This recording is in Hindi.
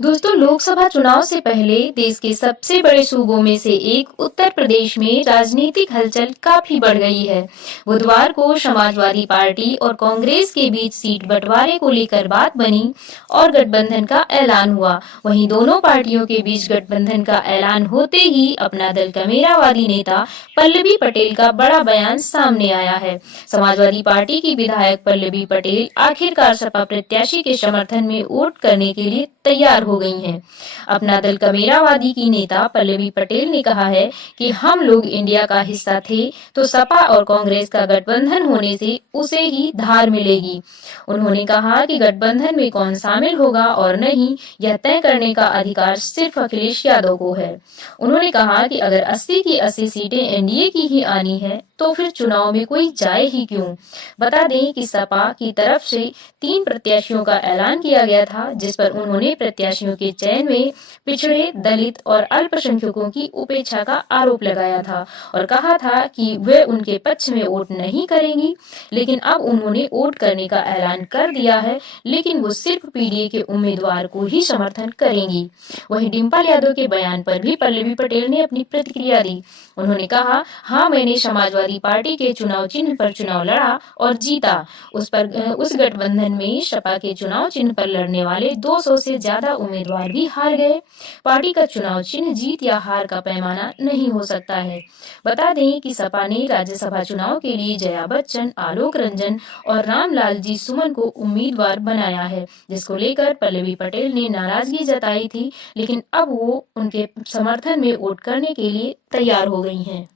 दोस्तों, लोकसभा चुनाव से पहले देश के सबसे बड़े सूबों में से एक उत्तर प्रदेश में राजनीतिक हलचल काफी बढ़ गई है। बुधवार को समाजवादी पार्टी और कांग्रेस के बीच सीट बंटवारे को लेकर बात बनी और गठबंधन का ऐलान हुआ। वहीं दोनों पार्टियों के बीच गठबंधन का ऐलान होते ही अपना दल कमेरावादी नेता पल्लवी पटेल का बड़ा बयान सामने आया है। समाजवादी पार्टी की विधायक पल्लवी पटेल आखिरकार सपा प्रत्याशी के समर्थन में वोट करने के लिए तैयार हो गई हैं। अपना दल कमेरावादी की नेता पल्लवी पटेल ने कहा है कि हम लोग इंडिया का हिस्सा थे तो सपा और कांग्रेस का गठबंधन होने से उसे ही धार मिलेगी। उन्होंने कहा कि गठबंधन में कौन शामिल होगा और नहीं, यह तय करने का अधिकार सिर्फ अखिलेश यादव को है। उन्होंने कहा कि अगर 80 की 80 सीटें एनडीए की ही आनी है तो फिर चुनाव में कोई जाए ही क्यों। बता दें कि सपा की तरफ से 3 प्रत्याशियों का ऐलान किया गया था, जिस पर उन्होंने प्रत्याशियों के चयन में पिछड़े, दलित और अल्पसंख्यकों की उपेक्षा का आरोप लगाया था और कहा था कि वे उनके पक्ष में वोट नहीं करेंगी। लेकिन अब उन्होंने वोट करने का ऐलान कर दिया है, लेकिन वो सिर्फ पीडीए के उम्मीदवार को ही समर्थन करेंगी। वहीं डिम्पल यादव के बयान पर भी पल्लवी पटेल ने अपनी प्रतिक्रिया दी। उन्होंने कहा, हाँ, मैंने समाजवादी पार्टी के चुनाव चिन्ह पर चुनाव लड़ा और जीता। उस गठबंधन में सपा के चुनाव चिन्ह पर लड़ने वाले 200 से ज्यादा उम्मीदवार भी हार गए। पार्टी का चुनाव चिन्ह जीत या हार का पैमाना नहीं हो सकता है। बता दें कि सपा ने राज्यसभा चुनाव के लिए जया बच्चन, आलोक रंजन और रामलाल जी सुमन को उम्मीदवार बनाया है, जिसको लेकर पल्लवी पटेल ने नाराजगी जताई थी, लेकिन अब वो उनके समर्थन में वोट करने के लिए तैयार हो गई हैं।